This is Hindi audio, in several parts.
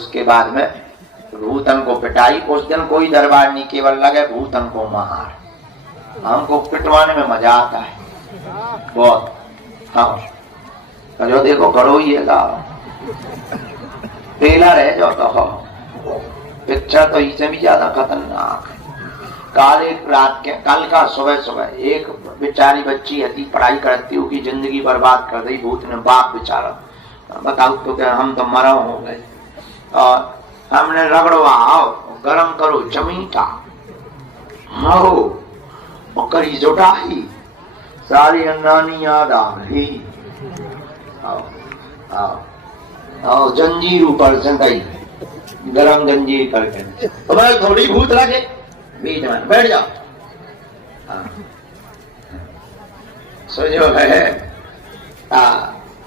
उसके बाद में भूतन को पिटाई। उस दिन कोई दरबार नहीं, केवल लगे भूतन को मार। हमको पिटवाने में मजा आता है बहुत। हाँ जो देखो करो ही पेला रह जाओ तो पिक्चर तो इससे भी ज्यादा खतरनाक है। कल एक रात के कल का सुबह एक बेचारी बच्ची हती पढ़ाई करती होगी, जिंदगी बर्बाद कर दी भूत ने। बाप बेचारा बताओ तो क्या, हम तो मरा हो गए और हमने रगड़वा आओ गरम करो चमीटा हो करी जोटाई सारी अन्नानी याद आ गई। आओ जंजीर ऊपर से गई गरम गंजीर करके तुम्हारे थोड़ी भूत लगे बीच में बैठ जाओ। सोचो है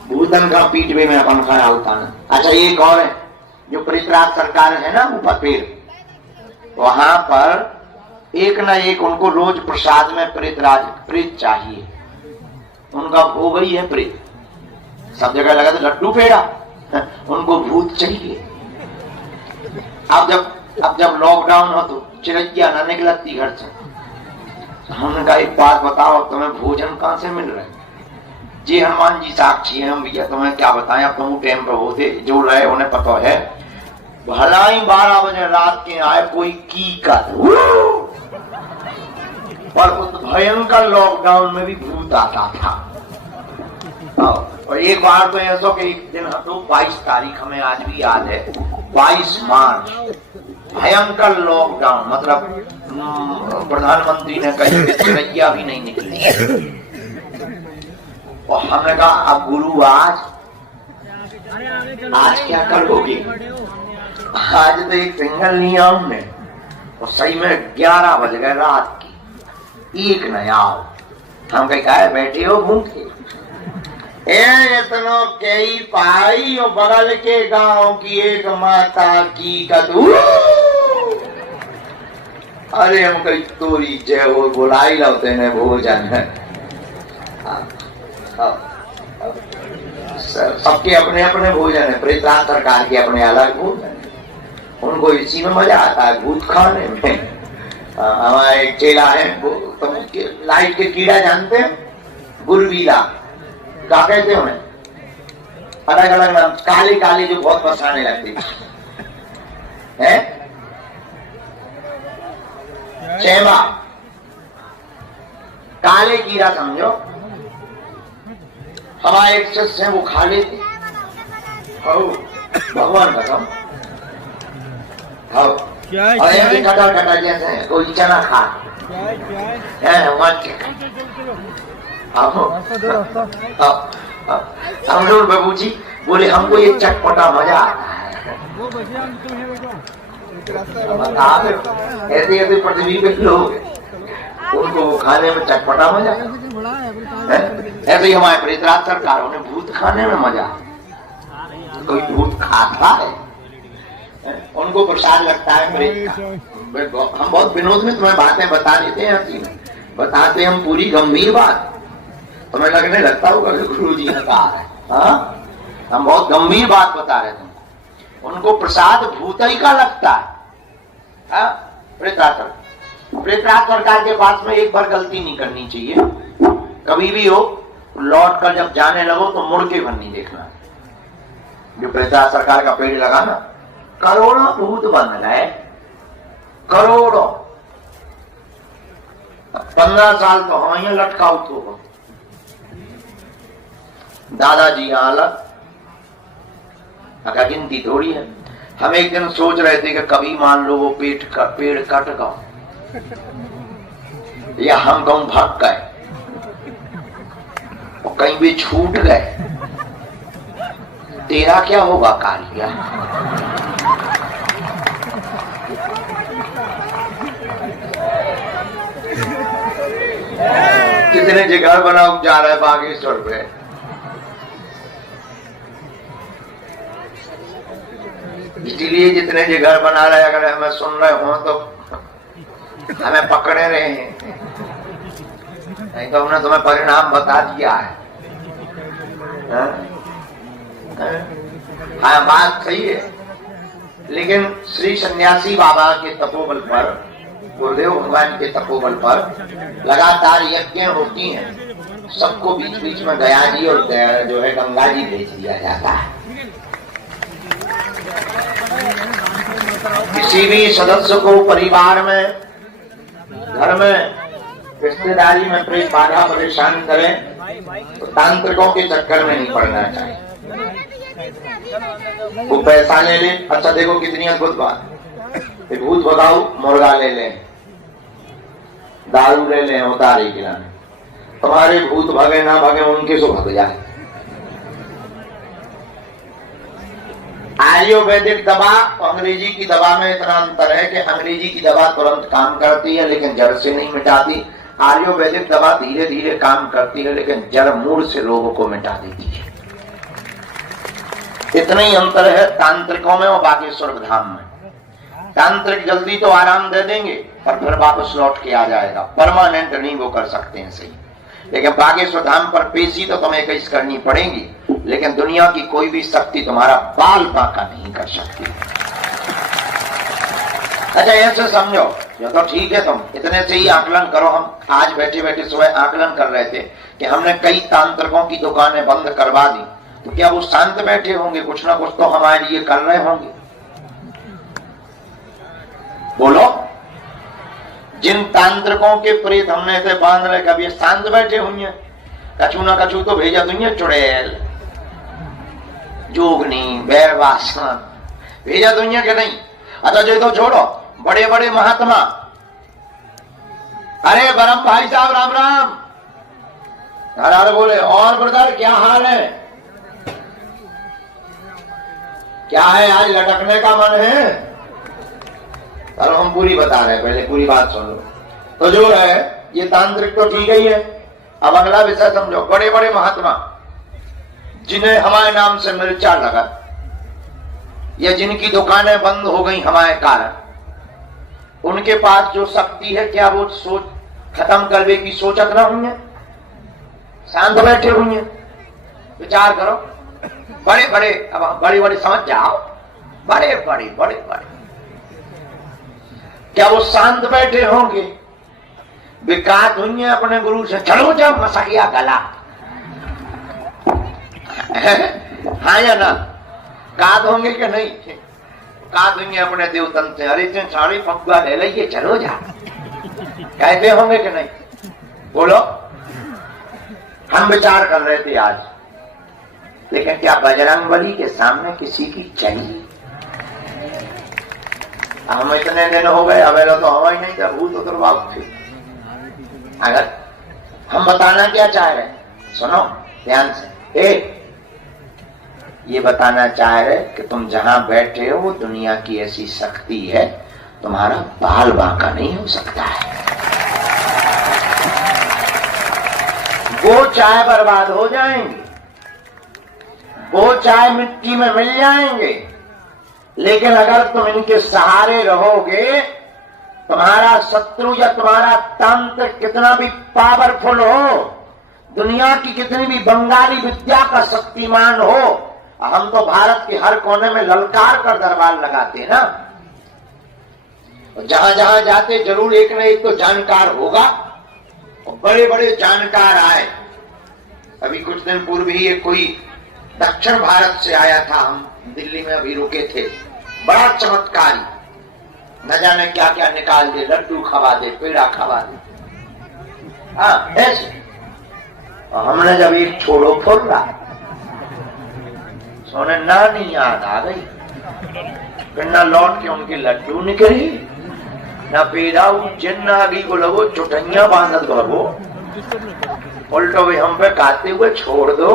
भूतन का पीठ भी में अपन खड़ा होता ना। अच्छा एक और है जो प्रेतराज सरकार है ना ऊपर पेड़, वहां पर एक ना एक उनको रोज प्रसाद में प्रेत चाहिए। उनका भोग ही है प्रेत। सब जगह लगा तो लड्डू पेड़ा, उनको भूत चाहिए। अब जब लॉकडाउन हो तो चिड़ैया ना निकलती घर से। हमने कहा एक बात बताओ, तुम्हें भोजन कहां से मिल रहा है? जी हनुमान जी साक्षी है, हम भैया तुम्हें क्या बताएं, अब तुम टाइम पर होते जो रहे उन्हें पता है। भला ही 12 बजे रात के आए कोई की कर, पर उस भयंकर लॉकडाउन में भी भूत आता था। और एक बार तो ऐसा कि एक दिन तो 22 तारीख हमें आज भी याद है, 22 मार्च भयंकर लॉकडाउन, मतलब प्रधानमंत्री ने कही चिड़ैया भी नहीं निकली। और हमने कहा अब गुरु आज क्या करोगे? आज तो एक सिंगल नियम में और सही में 11 बज गए रात की, एक न आओ। हम कहा बैठे हो भूखे इतनो कई पाई और बगल के गांव की एक माता की कदू। अरे हम कही तोरी जय वो बुलाई लाते ने भोजन है। सबके अपने अपने भोजन है, प्रेतराज सरकार के अपने अलग भोजन है। उनको इसी में मजा आता है भूत खाने में। हमारा एक चेला है, तुम लाइट के कीड़ा जानते हैं? गुलबीला क्या कहते उन्हें? अलग अलग नाम, काली काली जो बहुत पसंद लगती है। चेमा काले कीड़ा समझो। हमारे एक शिष्य वो खा लेते भगवान खत्म। कटा कटा जैसे कोई चना खा बाबू जी बोले हमको ये चटपटा मजा आता है। ऐसे ऐसे पृथ्वी पे लोग उनको खाने में चटपटा मजा। ऐसे ही हमारे प्रेतराज सरकार उन्हें भूत खाने में मजा। कोई भूत खाता है उनको प्रसाद लगता है प्रेत का। हम बहुत विनोद में तुम्हें बातें बता देते हैं, हंसी में बताते हम पूरी गंभीर बात तुम्हें लगने लगता होगा कि गुरु जी ने कहा है। हाँ हम बहुत गंभीर बात बता रहे थे। उनको प्रसाद भूतई का लगता है। प्रेतराज सरकार के पास में एक बार गलती नहीं करनी चाहिए। कभी भी हो लौट कर जब जाने लगो तो मुड़ के भर नहीं देखना। जो प्रेतराज सरकार का पेड़ लगा ना, करोड़ों भूत बन गए, करोड़ों। 15 साल तो हम यहाँ लटकाऊ तो दादाजी अलग, अगर गिनती थोड़ी है। हम एक दिन सोच रहे थे कि कभी मान लो वो पेड़ कट गया या हम कहूं भाग गए और कहीं भी छूट गए, तेरा क्या होगा कार्य? कितने जगह बनाओ जा रहा है बागेश्वर पे। इसलिए जितने जगह बना रहे अगर हमें सुन रहे हो तो हमें पकड़े रहे हैं, नहीं तो हमने तुम्हें परिणाम बता दिया है। हाँ बात सही है। लेकिन श्री सन्यासी बाबा के तपोबल पर, गुरुदेव भगवान के तपोबल पर लगातार यज्ञ होती हैं। सबको बीच बीच में गया जी और जो है गंगा जी भेज दिया जाता है। किसी भी सदस्य को परिवार में, घर में, रिश्तेदारी में प्रेम बाधा परेशान करें तो तांत्रिकों के चक्कर में नहीं पड़ना चाहिए। वो पैसा ले ले, अच्छा देखो कितनी अद्भुत बात, भूत भगाओ, मुर्गा ले ले, दारू ले ले, उतारे गिराने, तुम्हारे भूत भगे ना भगे उनके सो भग जाए। आयुर्वेदिक दवा और अंग्रेजी की दवा में इतना अंतर है कि अंग्रेजी की दवा तुरंत काम करती है लेकिन जड़ से नहीं मिटाती। आयुर्वेदिक दवा धीरे धीरे काम करती है लेकिन जड़ मूल से लोगों को मिटा देती है। इतना ही अंतर है तांत्रिकों में और बागेश्वर धाम में। तांत्रिक जल्दी तो आराम दे देंगे पर फिर वापस लौट के आ जाएगा, परमानेंट नहीं वो कर सकते हैं सही। लेकिन बागेश्वर धाम पर पेशी तो तुम्हें 21 करनी पड़ेगी, लेकिन दुनिया की कोई भी शक्ति तुम्हारा बाल बांका नहीं कर सकती। अच्छा ऐसे समझो, जो तो ठीक है, तुम इतने से ही आकलन करो। हम आज बैठे बैठे सुबह आकलन कर रहे थे कि हमने कई तांत्रिकों की दुकानें बंद करवा दी, तो क्या वो शांत बैठे होंगे? कुछ ना कुछ तो हमारे लिए कर रहे होंगे। बोलो, जिन तांत्रिकों के प्रेत हमने ऐसे बांध रहे, कभी शांत बैठे हुए? कछु ना कछु तो भेजा दुनिया, चुड़ैल, जोगनी, बैरवासन भेजा दुनिया के नहीं। अच्छा जो तो छोड़ो, बड़े बड़े महात्मा, अरे बरम भाई साहब राम राम, अरे बोले और ब्रदर क्या हाल है, क्या है आज लटकने का मन है? चलो हम पूरी बता रहे हैं, पहले पूरी बात सुन लो। तो जो है ये तांत्रिक तो ठीक ही है। अब अगला विषय समझो। बड़े बड़े महात्मा जिन्हें हमारे नाम से मिर्चा लगा या जिनकी दुकानें बंद हो गई हमारे कारण, उनके पास जो शक्ति है, क्या वो सोच खत्म करने की सोचत ना हुई है? शांत बैठे हुए हैं? विचार करो। बड़े बड़े, अब बड़े बड़े समझ जाओ, बड़े बड़े बड़े बड़े, क्या वो शांत बैठे होंगे? विकास हुई है अपने गुरु से, चलो जब मसकिया गला हाँ या ना? काद होंगे कि नहीं? काद होंगे अपने देवतन से, अरे तुम साड़ी पकवा ले लीजिए, चलो जा, कहते होंगे कि नहीं? बोलो। हम विचार कर रहे थे आज, लेकिन क्या बजरंगबली के सामने किसी की चाहिए? हम इतने दिन हो गए, अवेला तो हवा ही नहीं था, भूत उतरवाब थे। अगर हम बताना क्या चाह रहे, सुनो ध्यान से। ये बताना चाह रहे कि तुम जहां बैठे हो वो दुनिया की ऐसी शक्ति है, तुम्हारा बाल बांका नहीं हो सकता है। वो चाहे बर्बाद हो जाएंगे, वो चाहे मिट्टी में मिल जाएंगे, लेकिन अगर तुम इनके सहारे रहोगे, तुम्हारा शत्रु या तुम्हारा तंत्र कितना भी पावरफुल हो, दुनिया की कितनी भी बंगाली विद्या का शक्तिमान हो, हम तो भारत के हर कोने में ललकार कर दरबार लगाते ना, जहां जहां जाते जरूर एक न एक तो जानकार होगा, और बड़े बड़े जानकार आए। अभी कुछ दिन पूर्व ही एक कोई दक्षिण भारत से आया था, हम दिल्ली में अभी रुके थे, बड़ा चमत्कारी, न जाने क्या क्या निकाल दे, लड्डू खवा दे, पेड़ा खवा दे, हाँ ऐसे। और हमने जब एक छोड़ो फोड़ा, सोने नानी याद आ गई, फिर न लौट के उनके लड्डू निकली, न पेड़ा, जिन्ना आगी को लगो चुटैया बांधत भगो, उल्टो भी हम पे खाते हुए छोड़ दो।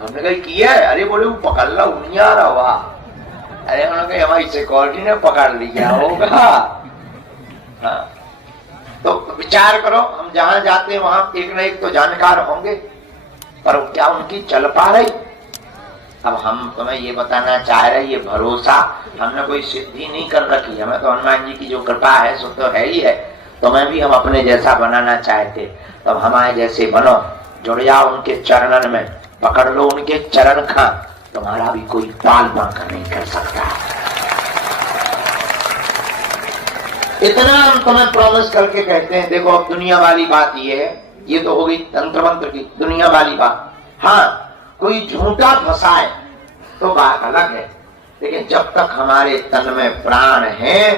हमने कही किया है? अरे बोले वो पकड़ ला, नहीं आ रहा हुआ। अरे उन्होंने हमारी सिक्योरिटी ने पकड़ लिया होगा। हाँ। तो विचार करो, हम जहां जाते हैं वहां एक न एक तो जानकार होंगे, पर क्या उनकी चल पा रही? अब हम तुम्हें ये बताना चाह रहे, ये भरोसा हमने कोई सिद्धि नहीं कर रखी, हमें तो हनुमान जी की जो कृपा है सो तो है ही है। तुम्हें भी हम अपने जैसा बनाना चाहते, तब हमारे जैसे बनो, जुड़ जाओ उनके चरणन में, पकड़ लो उनके चरण खा, तुम्हारा भी कोई बाल बांका नहीं कर सकता। इतना हम तुम्हें प्रॉमिस करके कहते हैं। देखो अब दुनिया वाली बात ये है, ये तो हो गई तंत्र मंत्र की दुनिया वाली बात। हाँ, कोई झूठा फंसाए तो बात अलग है, लेकिन जब तक हमारे तन में प्राण है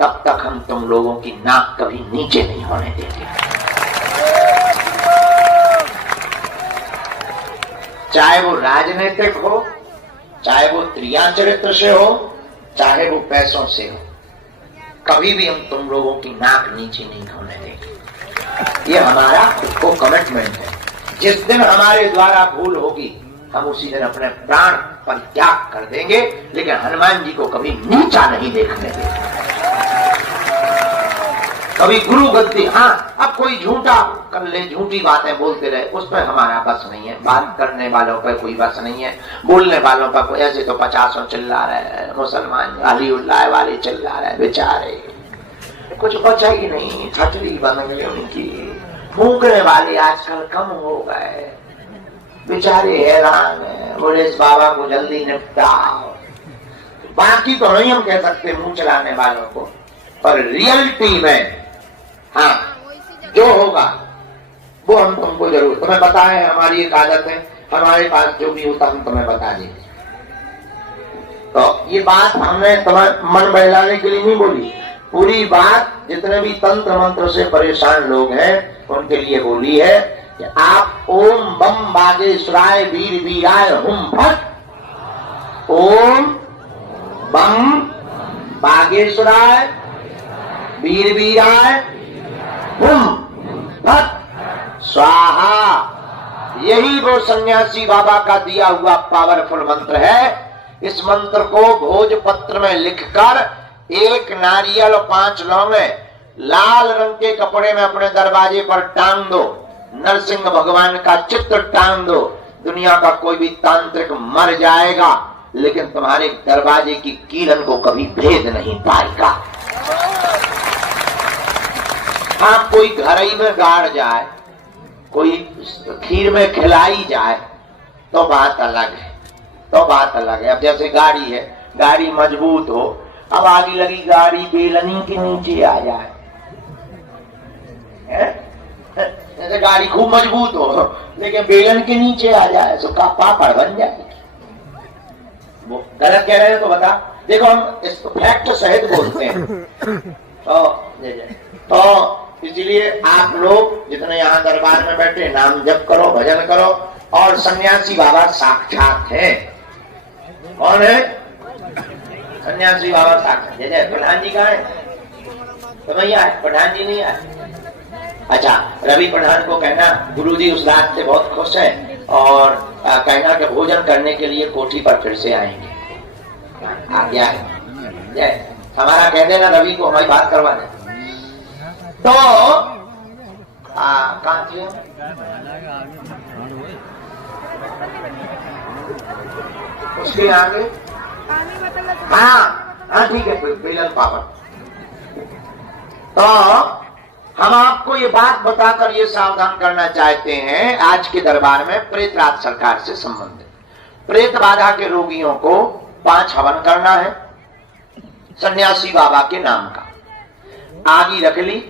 तब तक हम तुम लोगों की नाक कभी नीचे नहीं होने देंगे। चाहे वो राजनीतिक हो, चाहे वो त्रिया चरित्र से हो, चाहे वो पैसों से हो, कभी भी हम तुम लोगों की नाक नीचे नहीं होने देंगे। ये हमारा वो कमिटमेंट है। जिस दिन हमारे द्वारा भूल होगी हम उसी दिन अपने प्राण परित्याग कर देंगे, लेकिन हनुमान जी को कभी नीचा नहीं देखने देंगे, कभी गुरु गद्दी। हाँ, अब कोई झूठा कर ले, झूठी बातें बोलते रहे, उस पर हमारा बस नहीं है। बात करने वालों पर कोई बस नहीं है, बोलने वालों पर कोई। ऐसे तो 50 चिल्ला रहे हैं मुसलमान, अलीउल्लाह वाले चिल्ला रहे हैं, बेचारे कुछ बचा ही नहीं, खचड़ी बन गई उनकी। फूकने वाले आजकल कम हो गए, बेचारे हैरान है। बोले इस बाबा को जल्दी निपटाओ। बाकी तो नहीं हम कह सकते मुंह चलाने वालों को, पर रियलिटी में हाँ जो होगा वो हम तुमको जरूर, तुम्हें पता है हमारी एक आदत है, हमारे पास जो भी होता हम तुम्हें बता देंगे। तो ये बात हमने तुम्हें मन बहलाने के लिए नहीं बोली, पूरी बात जितने भी तंत्र मंत्र से परेशान लोग हैं उनके लिए बोली है कि आप ओम बम बागेश्वराय वीर वीराय हुम फट, ओम बम बागेश्वराय वीर वीराय हुम फट स्वाहा। यही वो सन्यासी बाबा का दिया हुआ पावरफुल मंत्र है। इस मंत्र को भोजपत्र में लिखकर एक नारियल और 5 लौंगे लाल रंग के कपड़े में अपने दरवाजे पर टांग दो, नरसिंह भगवान का चित्र टांग दो। दुनिया का कोई भी तांत्रिक मर जाएगा लेकिन तुम्हारे दरवाजे की कीलन को कभी भेद नहीं पाएगा। हाँ, कोई घर ही में गाड़ जाए, कोई खीर में खिलाई जाए तो बात अलग है, तो बात अलग है। अब जैसे गाड़ी है, गाड़ी मजबूत हो, अब आगे लगी गाड़ी बेलनी के नीचे आ जाए, जैसे गाड़ी खूब मजबूत हो लेकिन बेलन के नीचे आ जाए तो का पापड़ बन जाए। वो गलत कह रहे हैं तो बता। देखो हम इसको फैक्ट सहित बोलते हैं। तो इसलिए आप लोग जितने यहाँ दरबार में बैठे नाम जप करो, भजन करो। और सन्यासी बाबा साक्षात है। कौन है? सन्यासी बाबा साक्षात। जय प्रधान जी कहाँ है? तो भैया है, प्रधान जी नहीं आए। अच्छा, रवि प्रधान को कहना गुरुजी उस रात से बहुत खुश है और कहना कि भोजन करने के लिए कोठी पर फिर से आएंगे। आ गया है। जय हमारा कह देना रवि को हमारी बात करवा दे। तो कहाँ थी उसके आगे? हाँ ठीक है, बेलन पावर। तो हम आपको ये बात बताकर ये सावधान करना चाहते हैं, आज के दरबार में प्रेतराज सरकार से संबंधित प्रेत बाधा के रोगियों को 5 हवन करना है सन्यासी बाबा के नाम का। आगी रख ली,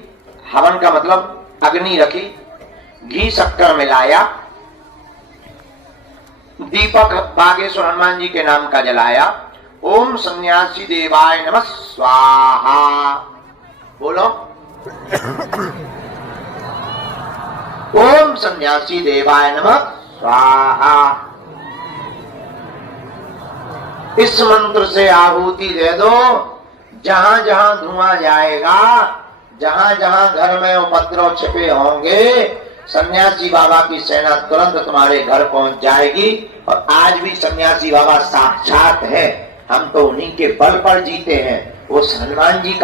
हवन का मतलब अग्नि रखी, घी शक्कर मिलाया, दीपक बागेश्वर हनुमान जी के नाम का जलाया। ओम सन्यासी देवाय नमः स्वाहा बोलो। ओम सन्यासी देवाय नमः स्वाहा। इस मंत्र से आहुति दे दो। जहां जहां धुआं जाएगा, जहां जहां घर में उपद्रव छिपे होंगे, सन्यासी बाबा की सेना तुरंत तुम्हारे घर पहुंच जाएगी। और आज भी सन्यासी बाबा साक्षात है, हम तो उन्हीं के बल पर जीते हैं। वो हनुमान जी